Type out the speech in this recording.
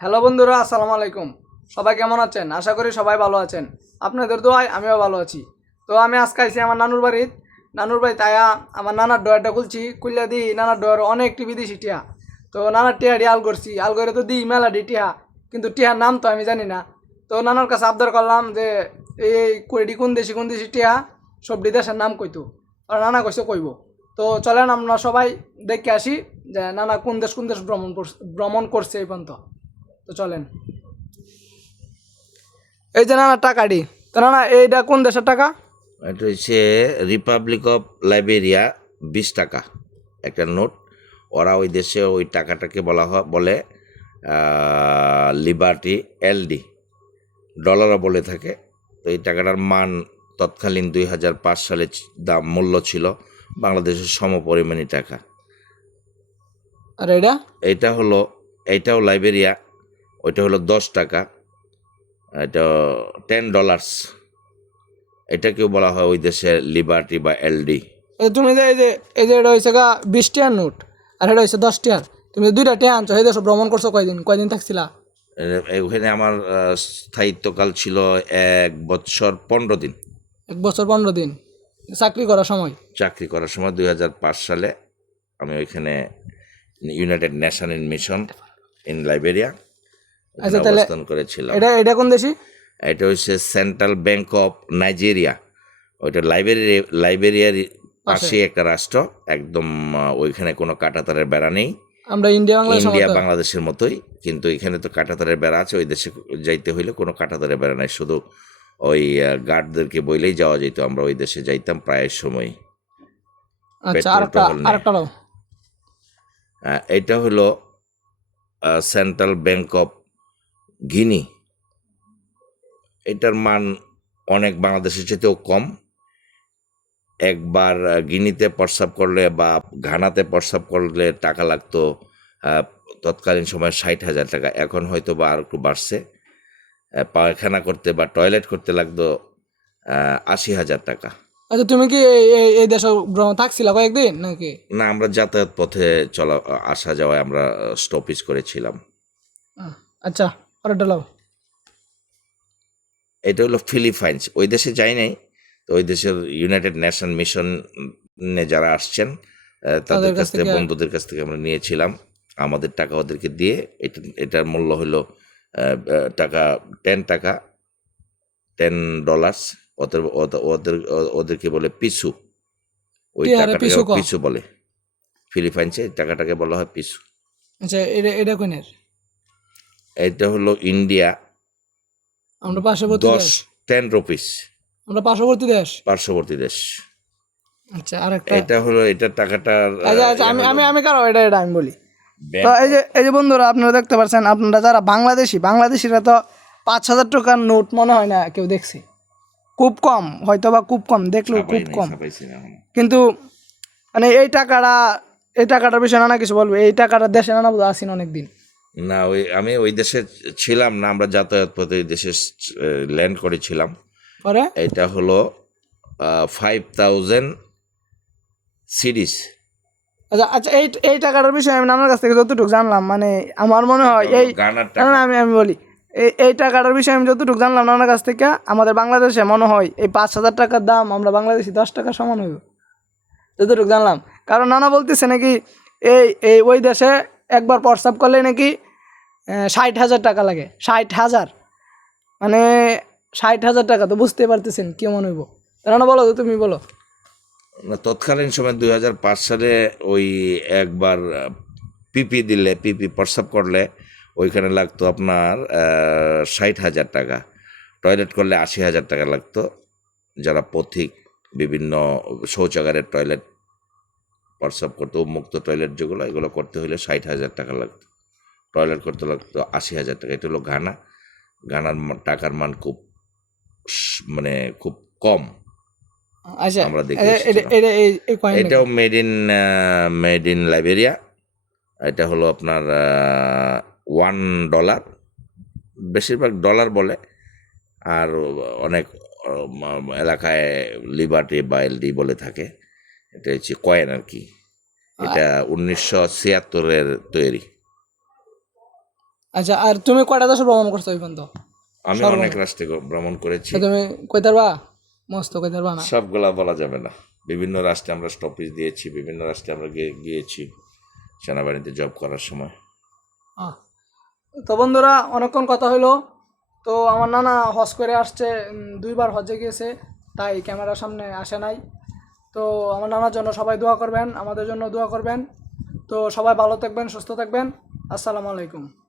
Hello বন্ধুরা, আসসালামু আলাইকুম। সবাই কেমন আছেন? আশা করি সবাই ভালো আছেন। আপনাদের দোয়ায় আমিও ভালো আছি। তো আমি আজকে আইছি আমার নানুর বাড়ির নানুর বাড়ি তাইয়া আমার নানার ডয়ারটা খুলছি, খুললে দিই নানার ডয়ার অনেকটি বিদেশি টিয়া। তো নানার টিয়াটি আল করছি। আল করে তো দিই মেলাডি টিয়া, কিন্তু টিয়ার নাম তো আমি জানি না। তো নানার কাছে আবদার করলাম যে, এই কুড়িটি কোন দেশি কোন দেশি টিয়া সবটি দেশের নাম কইতো। আর নানা কইসে কইব। তো চলেন আমরা সবাই দেখে আসি যে নানা কোন দেশ কোন দেশ ভ্রমণ ভ্রমণ করছে এই পর্যন্ত। তো চলেন। এই যে নানা টাকাটি তো নানা এইটা কোন দেশের টাকা? এটা হচ্ছে রিপাবলিক অফ লাইবেরিয়া বিশ টাকা। একটা নোট। ওরা ওই দেশে ওই টাকাটাকে বলা হয় বলে লিবার্টি এলডি ডলারও বলে থাকে। তো এই টাকাটার মান তৎকালীন দুই হাজার পাঁচ সালে দাম মূল্য ছিল বাংলাদেশের সমপরিমাণী টাকা। আর এটা এইটা হলো এইটাও লাইবেরিয়া ওইটা হলো দশ টাকা। এটা টেন ডলার্স এটাকেও বলা হয় ওই দেশের লিবার্টি বা এলডি তুমি যে এই যে এই যে এটা হয়েছে গা বিশ টিয়ার নোট আর এটা হয়েছে দশ টিয়ার। তুমি দুইটা টিয়া আনছো এই দেশ ভ্রমণ করছ কয়দিন? কয়দিন থাকছিলা? ওখানে আমার স্থায়িত্বকাল ছিল এক বছর পনেরো দিন। এক বছর পনেরো দিন। চাকরি করার সময়? চাকরি করার সময় দু হাজার পাঁচ সালে আমি ওইখানে United Nation in mission in Liberia আচ্ছা, তাহলে- অবস্থান করেছিলাম। এটা এটা কোন দেশি? এটা হচ্ছে সেন্ট্রাল ব্যাংক অফ নাইজেরিয়া ওইটা লাইব্রেরি লাইবেরিয়ার পাশে। একটা রাষ্ট্র একদম ওইখানে কোনো কাটাতারের বেড়া নেই। আমরা ইন্ডিয়া বাংলাদেশ ইন্ডিয়া বাংলাদেশের মতোই কিন্তু এখানে তো কাটাতারের বেড়া আছে ওই দেশে যাইতে হইলে কোনো কাটাতারের বেড়া নাই শুধু ওই গার্ডদেরকে বইলেই যাওয়া যেত আমরা ওই দেশে যাইতাম প্রায় সময়। আচ্ছা এটা হলো সেন্ট্রাল ব্যাংক অফ গিনি। এটার মান অনেক বাংলাদেশের চেয়েও কম। একবার গিনিতে প্রস্রাব করলে বা ঘানাতে প্রস্রাব করলে টাকা লাগতো তৎকালীন সময় ষাট হাজার টাকা। এখন হয়তো বা আর একটু বাড়ছে। পায়খানা করতে বা টয়লেট করতে লাগতো আশি হাজার টাকা। আচ্ছা তুমি কি এই দেশে ভ্রমণ থাকছিলা কয়েকদিন নাকি? না আমরা যাতায়াত পথে চলা আসা যাওয়ায় আমরা স্টপিজ করেছিলাম। আচ্ছা। লাও। এটা হলো ফিলিপাইন্স। ওই দেশে যাই নাই তো ওই দেশের ইউনাইটেড নেশন মিশনে যারা আসছেন তাদের কাছ থেকে বন্ধুদের কাছ থেকে আমরা নিয়েছিলাম। আমাদের টাকা ওদেরকে দিয়ে এটা এটার মূল্য হলো টাকা টেন টাকা টেন ডলার্স ওদের ওদের- ওদের ওদেরকে বলে পিছু ওই টাকাটাকে পিছু বলে। ফিলিপাইন্সে টাকাটাকে বলা হয় পিছু আচ্ছা এটা এটা কোনের এটা হলো ইন্ডিয়া আমরা পার্শ্ববর্তী দশ দেশ। টেন রুপিস আমরা পার্শ্ববর্তী দেশ। পার্শ্ববর্তী দেশ। আচ্ছা আরেকটা। এটা হলো এটা টাকাটা আচ্ছা আচ্ছা আমি আমি আমি কারও এটা এটা আমি বলি। তো এই যে এই যে বন্ধুরা আপনারা দেখতে পাচ্ছেন আপনারা যারা বাংলাদেশি বাংলাদেশিরা তো পাঁচ হাজার টাকার নোট মনে হয় না কেউ দেখছে। খুব কম হয়তো বা খুব কম দেখলেও খুব কম। কিন্তু মানে এই টাকাটা এই টাকাটার বিষয়ে নানা কিছু বলবে এই টাকাটা দেশে নানা বোধ আসিন অনেকদিন। না ওই আমি ওই দেশে ছিলাম না আমরা যাতায়াত পথে ওই দেশে ল্যান্ড করেছিলাম। পরে? এটা হলো ফাইভ থাউজেন্ড সিরিজ আচ্ছা আচ্ছা এই এই টাকাটার বিষয়ে আমি নানার কাছ থেকে যতটুকু জানলাম মানে আমার মনে হয় এই না টাকা। আমি আমি বলি এই এই টাকাটার বিষয়ে আমি যতটুকু জানলাম নানার কাছ থেকে আমাদের বাংলাদেশে মনে হয় এই পাঁচ হাজার টাকার দাম আমরা বাংলাদেশি দশ টাকা সমান হইব। যতটুকু জানলাম। কারণ নানা বলতেছে নাকি এই এই ওই দেশে একবার প্রস্তাব করলে নাকি ষাট হাজার টাকা লাগে। ষাট হাজার? মানে ষাট হাজার টাকা তো বুঝতে পারতেছেন কেমন হইব? রানা বলো তুমি বলো। না, তৎকালীন সময় দুই হাজার পাঁচ সালে ওই একবার পিপি দিলে পিপি প্রস্রাব করলে ওইখানে লাগতো আপনার ষাট হাজার টাকা। টয়লেট করলে আশি হাজার টাকা লাগতো। যারা পথিক বিভিন্ন শৌচাগারের টয়লেট প্রস্রাব করতো মুক্ত টয়লেট যেগুলো এগুলো করতে হলে ষাট হাজার টাকা লাগতো। টয়লেট করতে লাগতো আশি হাজার টাকা। এটা হলো ঘানা। ঘানার টাকার মান খুব মানে খুব কম। আচ্ছা আমরা দেখে এটাও made in made in Liberia এটা হলো আপনার ওয়ান ডলার বেশিরভাগ ডলার বলে। আর অনেক এলাকায় লিবার্টি বা এলডি বলে থাকে। এটা হচ্ছে কয়েন আর কি। এটা উনিশশো ছিয়াত্তরের তৈরি। আচ্ছা আর তুমি কয়টা দেশে ভ্রমণ করছ ওই পর্যন্ত? আমি অনেক রাষ্ট্রে ভ্রমণ করেছি। তুমি কইতে পারবা মস্ত কইতে পারবা না? সবগুলা বলা যাবে না। বিভিন্ন রাষ্ট্রে আমরা স্টপেজ দিয়েছি বিভিন্ন রাষ্ট্রে আমরা গিয়ে- গিয়েছি সেনাবাহিনীতে জব করার সময়। তো বন্ধুরা অনেকক্ষণ কথা হলো তো আমার নানা হজ করে আসছে দুইবার হজে গিয়েছে তাই ক্যামেরার সামনে আসে নাই। তো আমার নানার জন্য সবাই দোয়া করবেন আমাদের জন্য দোয়া করবেন। তো সবাই ভালো থাকবেন সুস্থ থাকবেন। আসসালামু আলাইকুম।